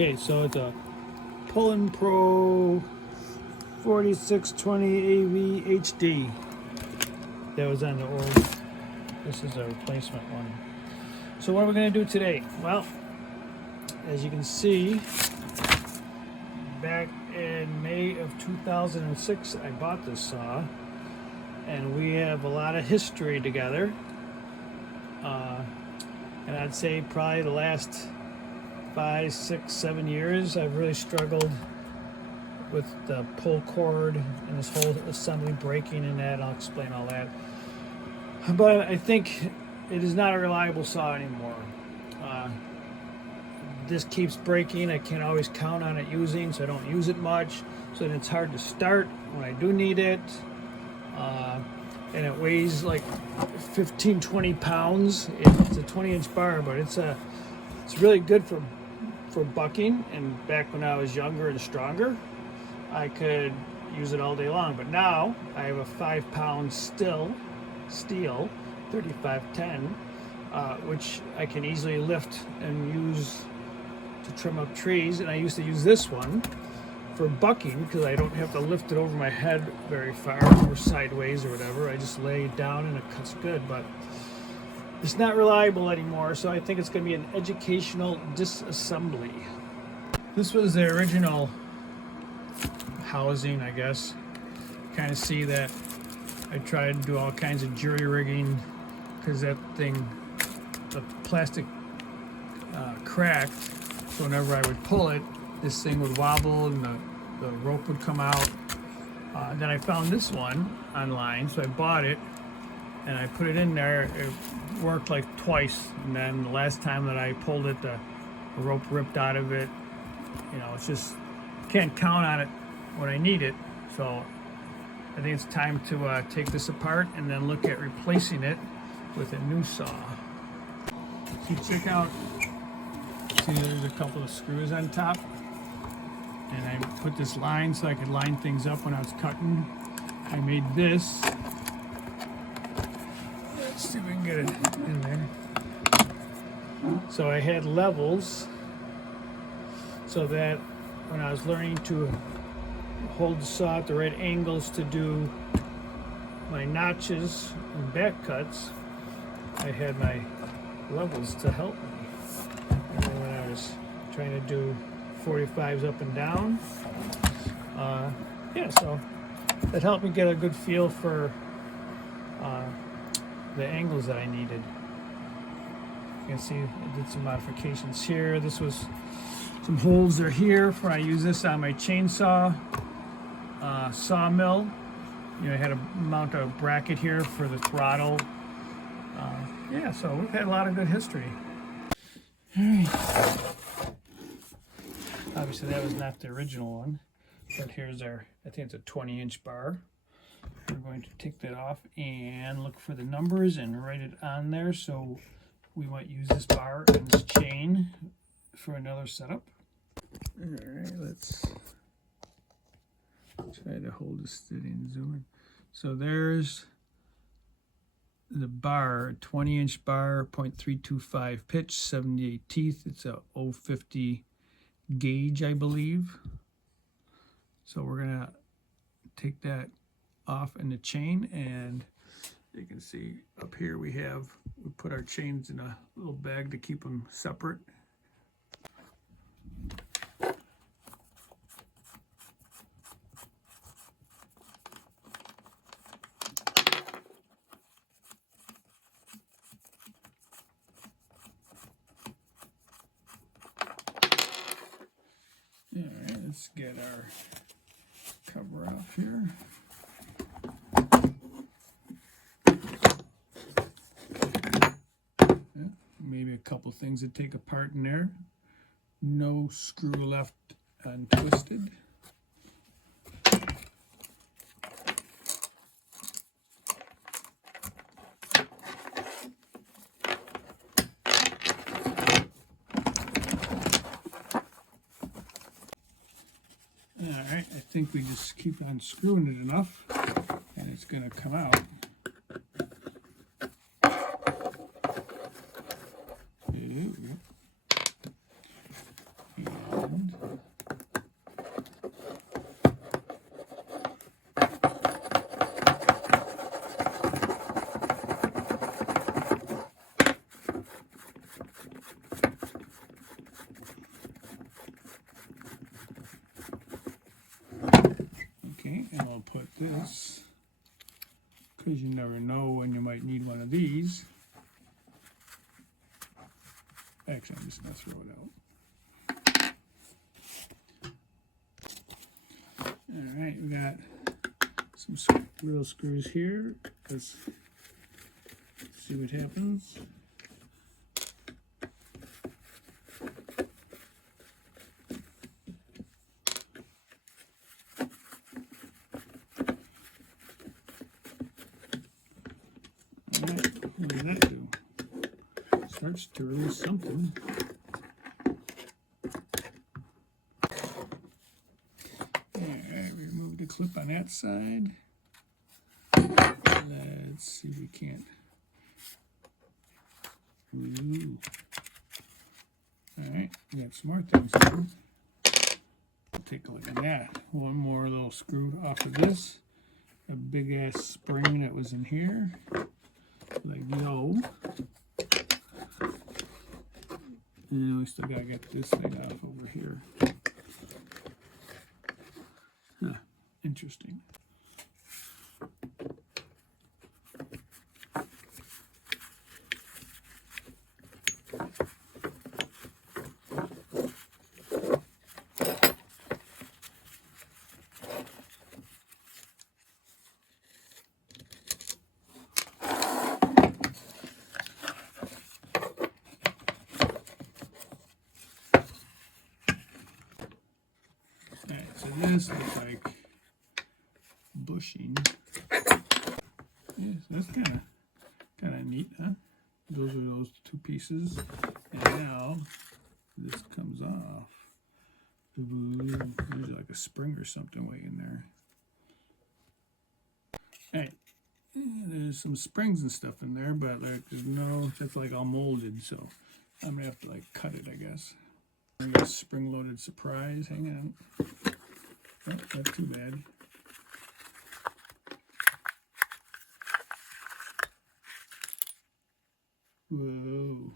Okay, so it's a Poulan Pro 4620 AV HD that was on the old. This is a replacement one. So what are we going to do today? Well, as you can see, back in May of 2006 I bought this saw, and we have a lot of history together, and I'd say probably the last 5, 6, 7 years I've really struggled with the pull cord and this whole assembly breaking and that. I'll explain all that, but I think it is not a reliable saw anymore. This keeps breaking. I can't always count on it using, so I don't use it much, so then it's hard to start when I do need it. And it weighs like 15-20 pounds. It's a 20-inch bar, but it's really good for bucking. And back when I was younger and stronger, I could use it all day long. But now I have a 5-pound steel 3510, which I can easily lift and use to trim up trees. And I used to use this one for bucking because I don't have to lift it over my head very far or sideways or whatever. I just lay it down and it cuts good, but it's not reliable anymore, so I think it's going to be an educational disassembly. This was the original housing, I guess. Kind of see that I tried to do all kinds of jury rigging because that thing, the plastic cracked, so whenever I would pull it, this thing would wobble and the rope would come out. Then I found this one online, so I bought it and I put it in there. It worked like twice, and then the last time that I pulled it, the rope ripped out of it. You know, it's just, can't count on it when I need it. So I think it's time to take this apart and then look at replacing it with a new saw. So check out, see there's a couple of screws on top, and I put this line so I could line things up when I was cutting. I made this. Let's see if we can get it in there. So I had levels so that when I was learning to hold the saw at the right angles to do my notches and back cuts, I had my levels to help me. And then when I was trying to do 45s up and down, so that helped me get a good feel for the angles that I needed. You can see I did some modifications here. This was some holes are here for I use this on my chainsaw sawmill. You know, I had to mount a bracket here for the throttle. So we've had a lot of good history. All right. Obviously that was not the original one, but here's our, I think it's a 20-inch bar. We're going to take that off and look for the numbers and write it on there, so we might use this bar and this chain for another setup. All right, let's try to hold this steady and zoom in. So there's the bar, 20-inch bar, 0.325 pitch, 78 teeth. It's a 050 gauge, I believe. So we're gonna take that off in the chain, and you can see up here we put our chains in a little bag to keep them separate. All right, let's get our cover off here. Maybe a couple things to take apart in there. No screw left untwisted. Alright, I think we just keep on screwing it enough and it's going to come out. And this, because you never know when you might need one of these. Actually, I'm just going to throw it out. All right, we got some little screws here. Let's see what happens. All right, what does that do? Starts to release something. Alright, remove the clip on that side. Let's see if we can't. Ooh. Alright, we got some more things here. Take a look at that. One more little screw off of this. A big ass spring that was in here. Like yo. And we still gotta get this thing off over here. Huh, interesting. So this looks like bushing. Yes, that's kind of neat, huh? Those are those two pieces, and now this comes off. Ooh, there's like a spring or something way in there. All right, there's some springs and stuff in there, but like there's no, that's like all molded, so I'm gonna have to like cut it, I guess. I got a spring-loaded surprise. Hang on. Oh, not too bad. Whoa.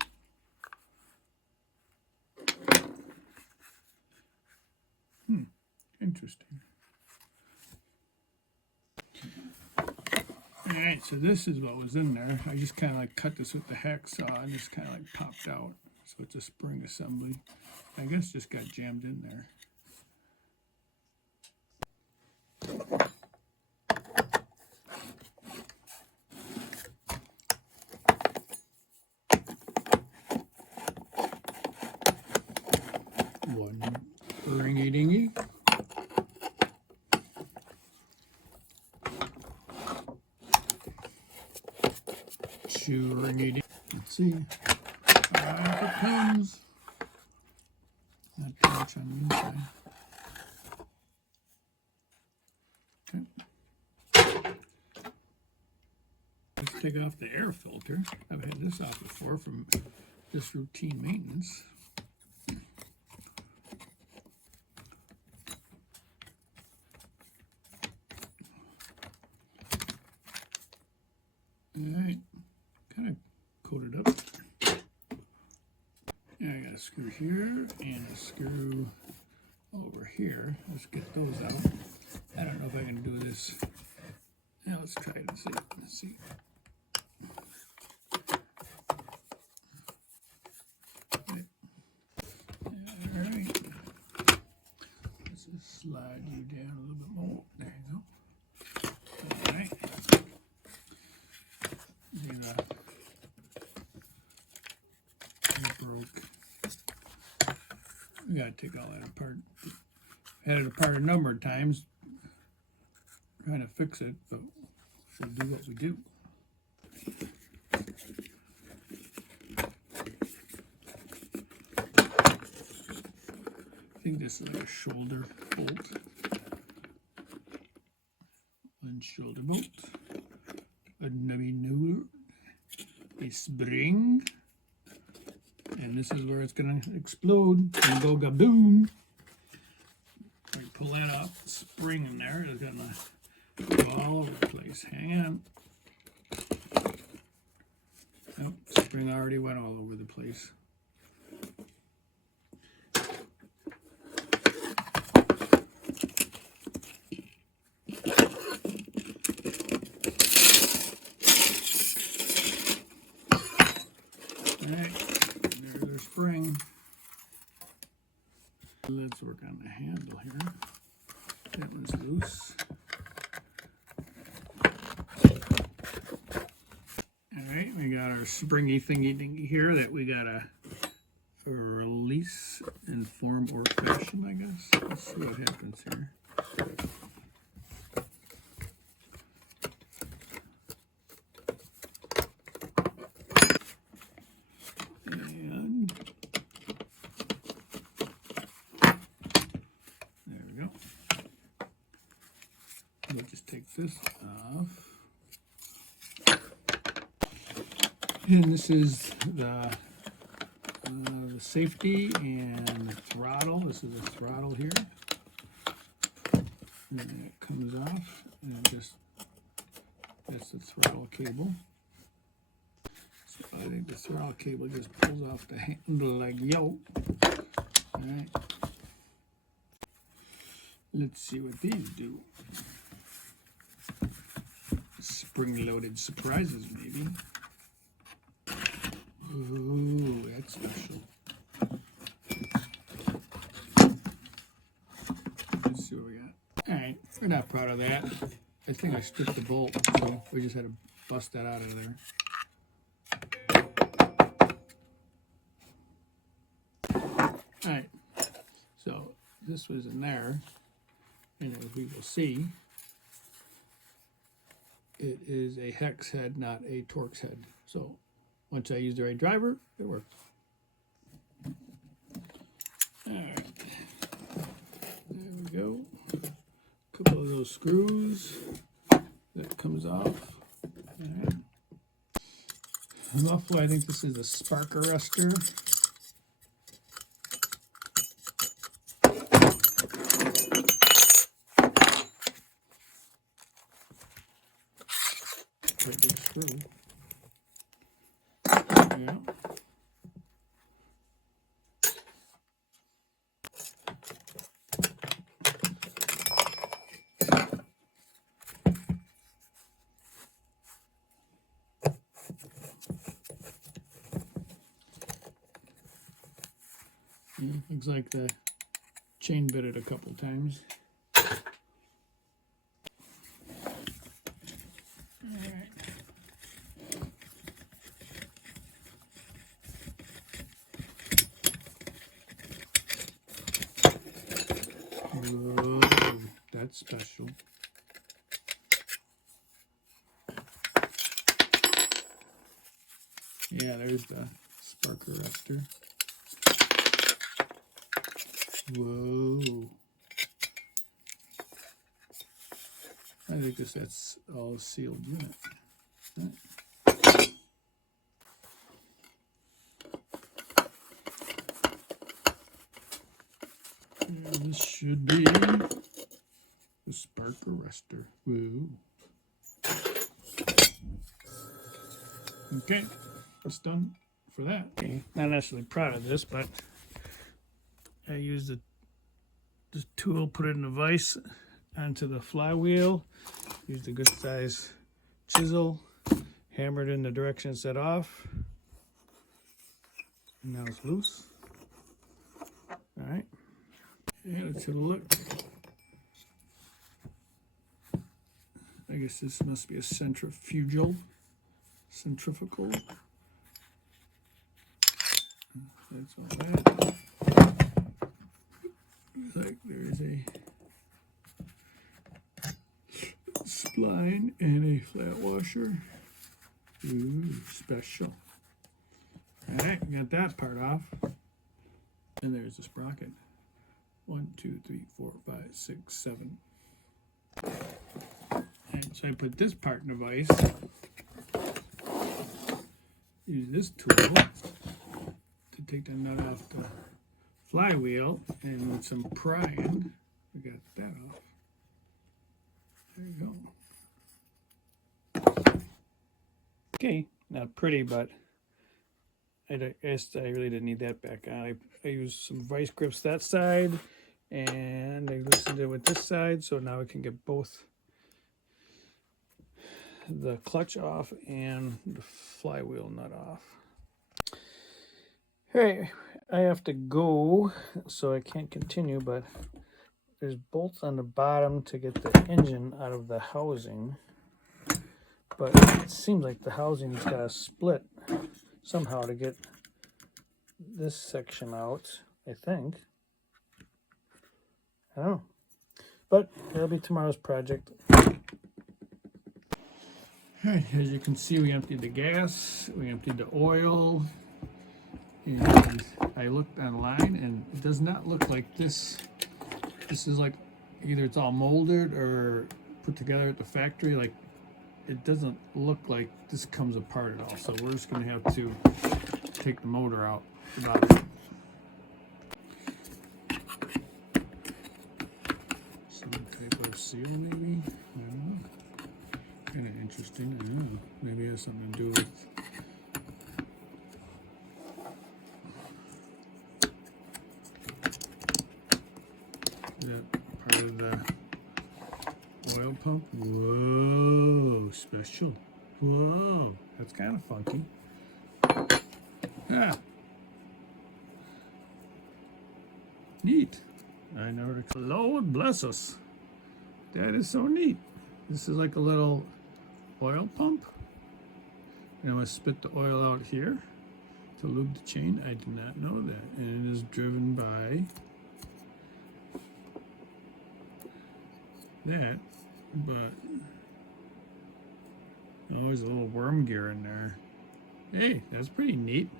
Interesting. Alright, so this is what was in there. I just kind of like cut this with the hacksaw and just kind of like popped out. So it's a spring assembly. I guess just got jammed in there. One ringy-dingy. Two ringy-dingy. Let's see. Off it comes. Not too much on the inside. Okay. Let's take off the air filter. I've had this off before from just routine maintenance. Alright, kind of coat it up. And I got a screw here and a screw over here. Let's get those out. I don't know if I can do this. Now let's try it and see. Let's see. Alright. Let's just slide you down a little bit more. There you go. Alright. Broke. We gotta take all that apart. Had it apart a number of times, trying to fix it, but we'll do what we do. I think this is like a shoulder bolt. One shoulder bolt. A new a spring. And this is where it's going to explode and go gaboom. We pull that off, the spring in there is going to go all over the place. Hang on. Nope, spring already went all over the place. Let's work on the handle here. That one's loose. All right, we got our springy thingy here that we gotta release in form or fashion, I guess. Let's see what happens here. And there we go. We'll just take this off. And this is the safety and the throttle. This is the throttle here. And then it comes off, and that's the throttle cable. So I think the throttle cable just pulls off the handle like yo. All right. Let's see what these do. Spring-loaded surprises, maybe. Ooh, that's special. Let's see what we got. All right, we're not proud of that. I think I stripped the bolt, so we just had to bust that out of there. All right, so this was in there, and as we will see, it is a hex head, not a Torx head. So once I use the right driver, it worked. All right, there we go. A couple of those screws that comes off. All right. Roughly, I think this is a spark arrestor. Quite big screw. Yeah. Looks like the chain bit it a couple times. Whoa, that's special. Yeah, there's the spark arrestor. Whoa. I think that's all sealed unit. Right. This should be the spark arrestor. Woo. Okay, that's done for that. Okay, not necessarily proud of this, but I used this tool, put it in a vise onto the flywheel, used a good size chisel, hammered in the direction it set off, and now it's loose. All right, yeah, let's have a look. I guess this must be a centrifugal. That's all that. Looks like there's a spline and a flat washer. Ooh, special. All right, got that part off. And there's the sprocket. 1, 2, 3, 4, 5, 6, 7. And so I put this part in the vise. Use this tool to take the nut off the flywheel, and with some prying, we got that off. There you go. Okay, not pretty, but I guess I really didn't need that back on. I used some vice grips that side, and I loosened it with this side, so now we can get both the clutch off and the flywheel nut off. Hey, I have to go, so I can't continue, but there's bolts on the bottom to get the engine out of the housing. But it seems like the housing's got to split somehow to get this section out, I think. I don't know. But that'll be tomorrow's project. Alright, as you can see, we emptied the gas, we emptied the oil, and I looked online and it does not look like this. This is like either it's all molded or put together at the factory. Like, it doesn't look like this comes apart at all. So we're just gonna have to take the motor out the bottom. Some type of seal maybe? I don't know. Kind of interesting. I don't know. Maybe it has something to do with that part of the oil pump. Whoa, special. Whoa, that's kind of funky. Ah, neat. I never. Lord bless us. That is so neat. This is like a little oil pump. And I'm going to spit the oil out here to lube the chain. I did not know that. And it is driven by that, but oh, there's a little worm gear in there. Hey, that's pretty neat.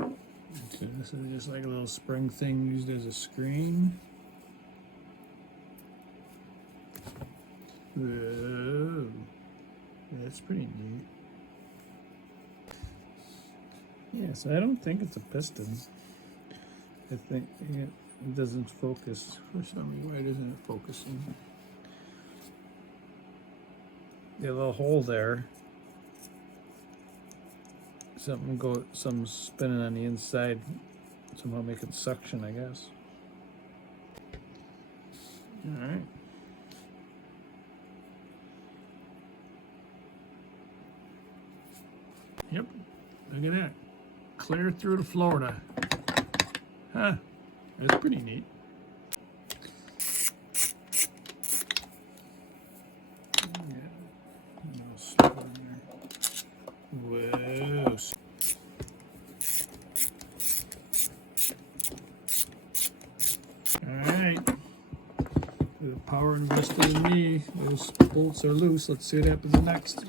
Okay, this is just like a little spring thing used as a screen. Whoa, that's pretty neat. Yeah, so I don't think it's a piston. I think it doesn't focus. For some reason, why isn't it focusing? The little hole there. Something spinning on the inside. Somehow making suction, I guess. All right. Yep, look at that. Clear through to Florida. Huh, that's pretty neat. Whoa. Alright. The power invested in me. Those bolts are loose. Let's see what happens next.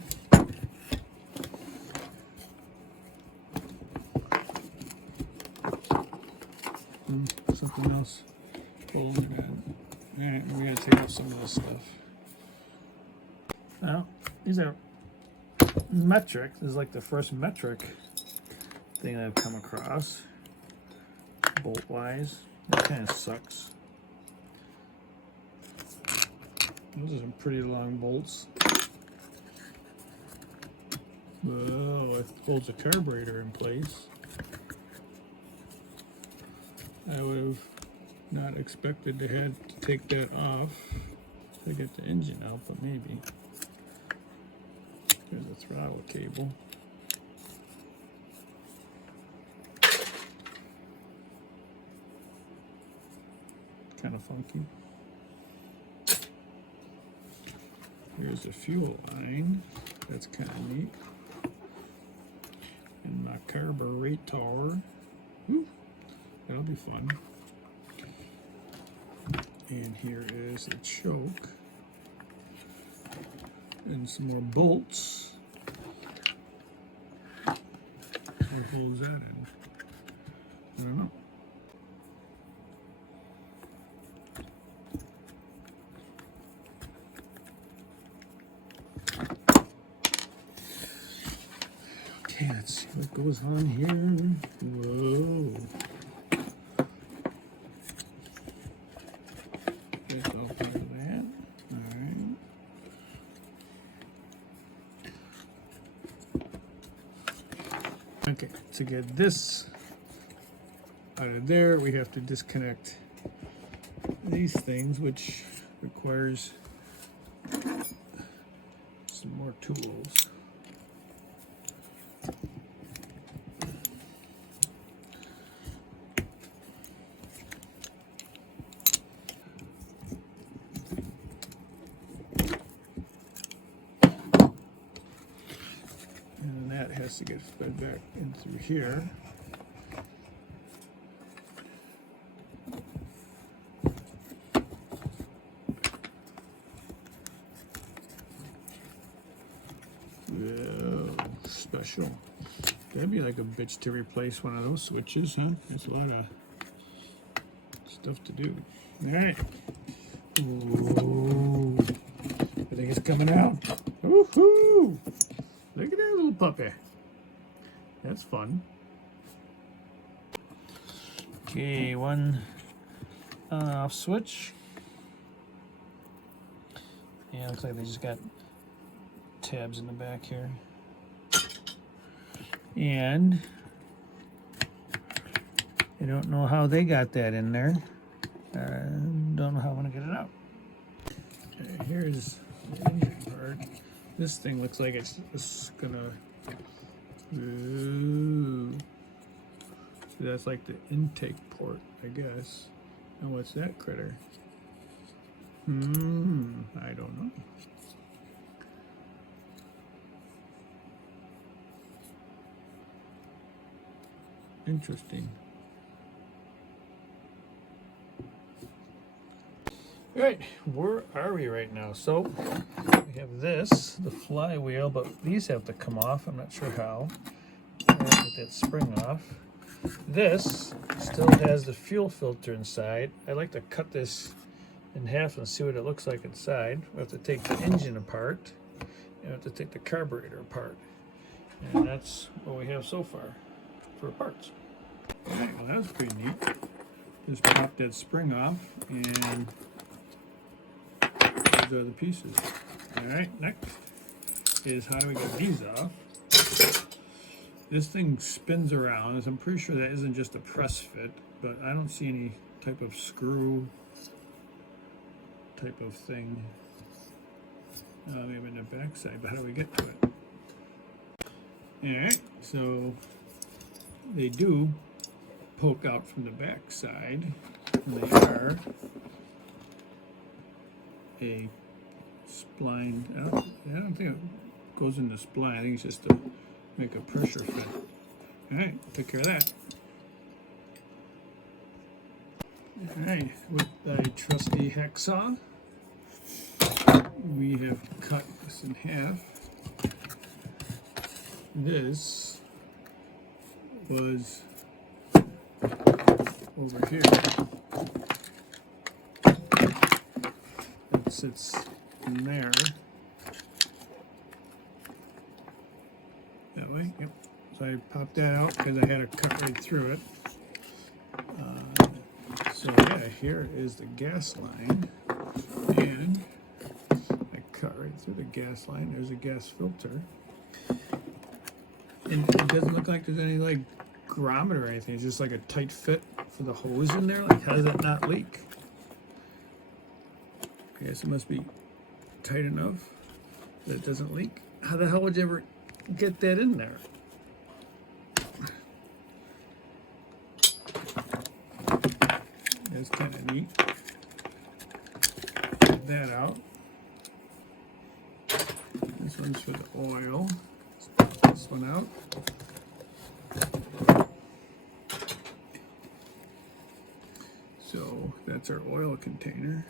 Something else. Alright, we gotta take off some of this stuff. Now, these are metric. This is like the first metric thing I've come across, bolt wise. That kind of sucks. Those are some pretty long bolts. Whoa, it holds a carburetor in place. I would have not expected to have to take that off to get the engine out, but maybe. There's a throttle cable. Kind of funky. Here's the fuel line. That's kind of neat. And my carburetor. Woo, that'll be fun. And here is the choke. And some more bolts. What holds that in? I don't know. Okay, let's see what goes on here. Whoa. That's all part of that. Alright. Okay, to get this out of there, we have to disconnect these things, which requires some more tools. has to get fed back in through here. Whoa, special. That'd be like a bitch to replace one of those switches, huh? There's a lot of stuff to do. All right. Ooh, I think it's coming out. Woohoo! Look at that little puppy. That's fun. Okay, one off switch. Yeah, looks like they just got tabs in the back here. And I don't know how they got that in there. Don't know how I'm gonna get it out. Okay, here's the engine part. This thing looks like it's just gonna. Ooh. That's like the intake port, I guess. And what's that critter? I don't know. Interesting. All right, where are we right now? So we have this, the flywheel, but these have to come off. I'm not sure how. Get that spring off. This still has the fuel filter inside. I like to cut this in half and see what it looks like inside. We have to take the engine apart, and we have to take the carburetor apart. And that's what we have so far for parts. All right, well, that was pretty neat. Just pop that spring off, and those are the pieces. All right, next is how do we get these off? This thing spins around, so I'm pretty sure that isn't just a press fit, but I don't see any type of screw type of thing. Maybe in the back side, but how do we get to it? All right, so they do poke out from the back side, and they are a spline. I don't think it goes in the spline. I think it's just to make a pressure fit. All right, take care of that. All right, with the trusty hacksaw, we have cut this in half. This was over here. It sits in there. That way, yep. So I popped that out because I had to cut right through it. So yeah, here is the gas line, and I cut right through the gas line. There's a gas filter, and it doesn't look like there's any like grommet or anything. It's just like a tight fit for the hose in there. Like, how does that not leak? I guess it must be tight enough that it doesn't leak. How the hell would you ever get that in there? That's kind of neat. Get that out. This one's for the oil. Let's pop this one out. So that's our oil container.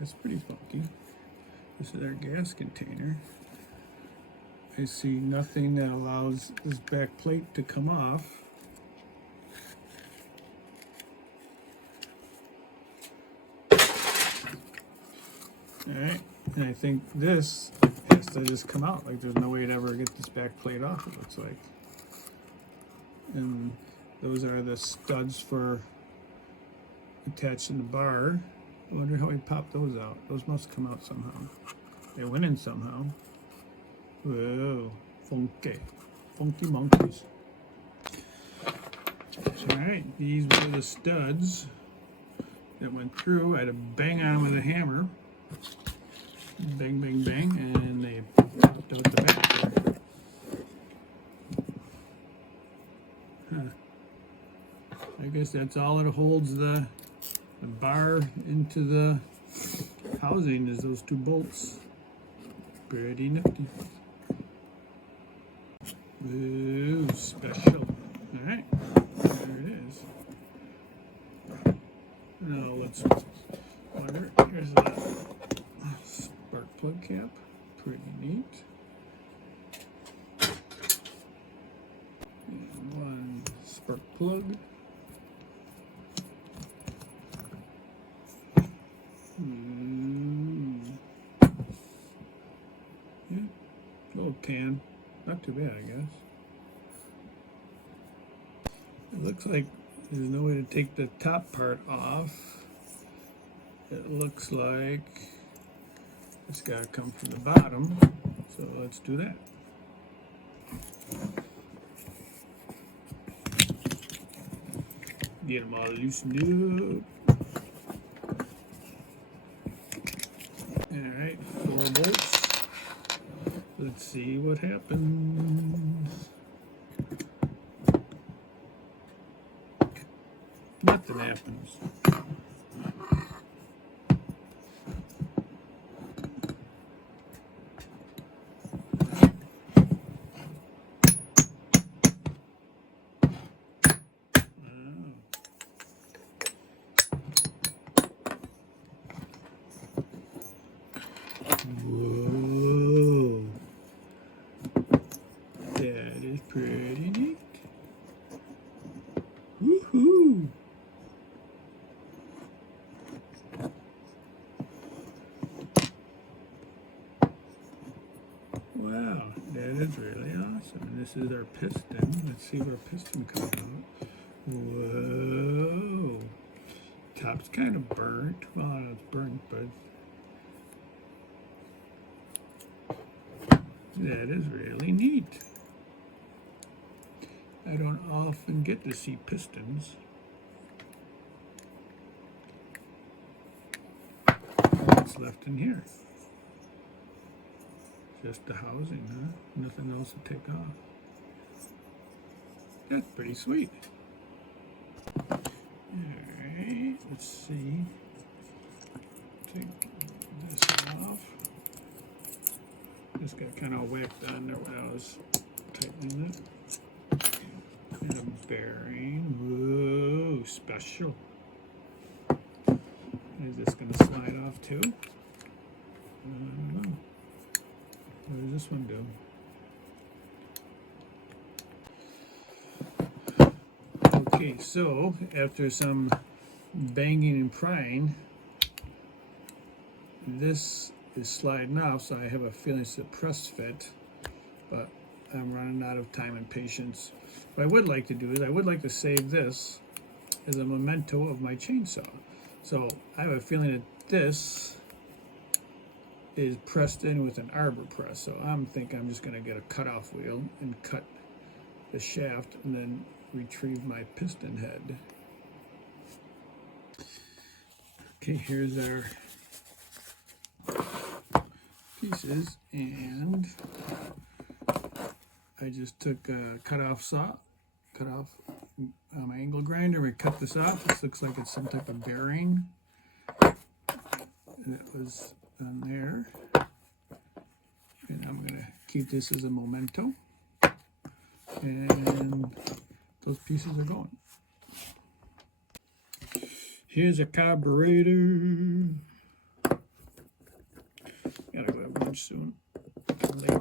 That's pretty funky. This is our gas container. I see nothing that allows this back plate to come off. Alright, and I think this has to just come out. Like, there's no way to ever get this back plate off, it looks like. And those are the studs for attaching the bar. I wonder how we pop those out. Those must come out somehow. They went in somehow. Whoa, funky. Funky monkeys. Alright, these were the studs that went through. I had to bang on them with a hammer. Bang, bang, bang, and they popped out the back there. Huh. I guess that's all it holds the bar into the housing is those two bolts. Pretty nifty. Ooh, special. All right, there it is. Now let's wonder. Here's a spark plug cap. Pretty neat. And one spark plug. Yeah, little tan. Not too bad, I guess. It looks like there's no way to take the top part off. It looks like it's got to come from the bottom. So let's do that. Get them all loosened up. All right, 4 bolts. Let's see what happens. Nothing happens. Whoa, that is pretty neat. Woohoo! Wow, that is really awesome. And this is our piston. Let's see where our piston comes out. Whoa, top's kind of burnt. Well, it's burnt, but that is really neat. I don't often get to see pistons. What's left in here? Just the housing, huh? Nothing else to take off. That's pretty sweet. Alright, let's see. Take this off. This got kind of whacked on there when I was tightening it. And a bearing. Whoa, special. Is this going to slide off too? I don't know. What does this one do? Okay, so after some banging and prying, this is sliding off, so I have a feeling it's a press fit, but I'm running out of time and patience. What I would like to do is I would like to save this as a memento of my chainsaw. So I have a feeling that this is pressed in with an arbor press. So I'm thinking I'm just going to get a cutoff wheel and cut the shaft and then retrieve my piston head. Okay, here's our pieces, and I just took a cutoff saw, cut off my angle grinder. We cut this off. This looks like it's some type of bearing. And it was on there. And I'm going to keep this as a memento. And those pieces are going. Here's a carburetor. Gotta go to lunch soon. I'm late.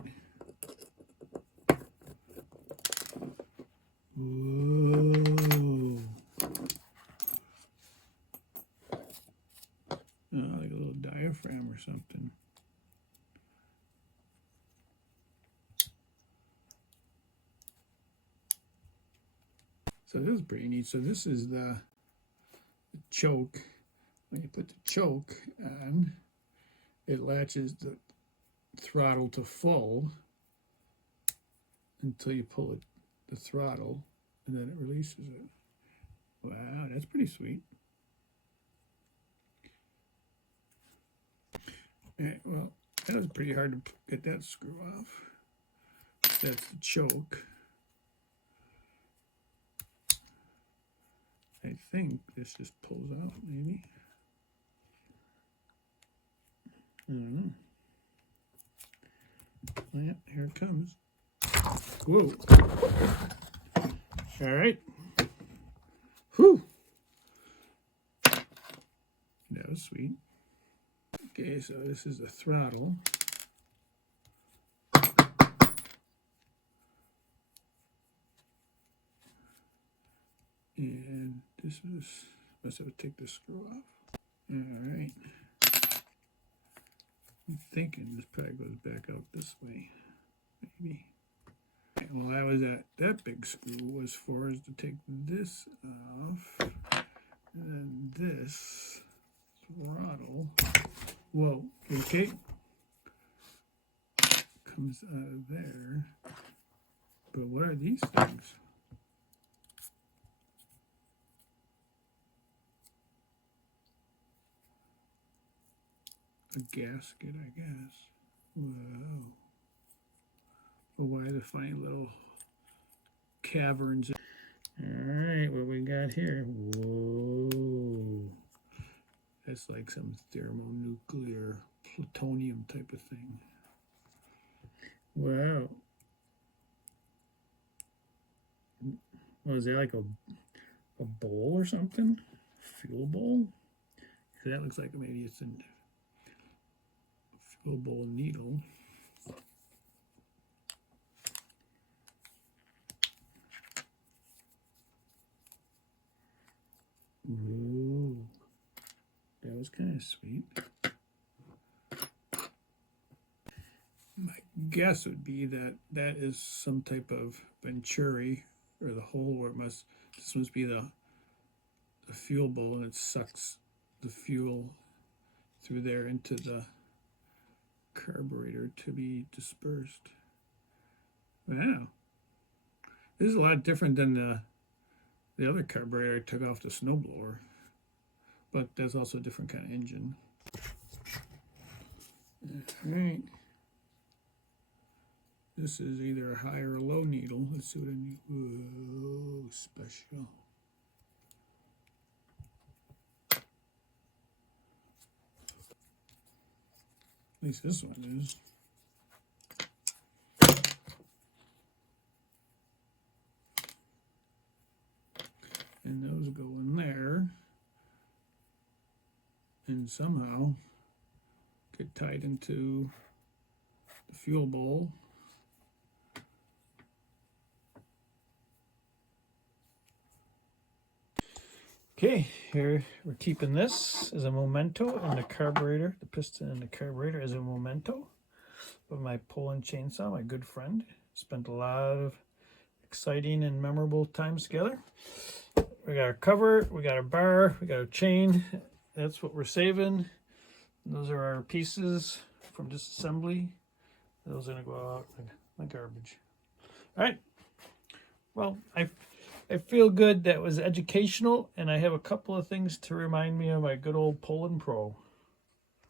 Whoa. Oh, like a little diaphragm or something. So this is pretty neat. So this is the choke. When you put the choke on, it latches the throttle to full until you pull it, the throttle, and then it releases it. Wow, that's pretty sweet. All right, well, that was pretty hard to get that screw off. That's the choke. I think this just pulls out, maybe. I don't know. Yeah, here it comes. Whoa. All right. Whew. That was sweet. Okay, so this is the throttle. And this was, must have to take the screw off. All right. I'm thinking this probably goes back out this way, maybe. Well, that was that big screw was for us to take this off, and then this throttle. Whoa, okay, comes out of there. But what are these things? A gasket, I guess. Whoa. But why the funny little caverns? All right, what we got here? Whoa. That's like some thermonuclear plutonium type of thing. Wow. Oh, is that like a bowl or something? Fuel bowl? That looks like maybe it's a fuel bowl needle. Ooh, that was kind of sweet. My guess would be that that is some type of venturi, or the hole where this must be the fuel bowl, and it sucks the fuel through there into the carburetor to be dispersed. Wow, this is a lot different than the other carburetor I took off the snowblower, but that's also a different kind of engine. All right. This is either a high or a low needle. Let's see what I need. Whoa, special. At least this one is. And those go in there and somehow get tied into the fuel bowl. Okay, here we're keeping this as a memento, and the carburetor, the piston and the carburetor as a memento of my Poulan chainsaw, my good friend. Spent a lot of exciting and memorable times together. We got our cover, we got our bar, we got our chain. That's what we're saving. And those are our pieces from disassembly. Those are gonna go out like garbage. All right. Well, I feel good. That was educational, and I have a couple of things to remind me of my good old Poulan Pro.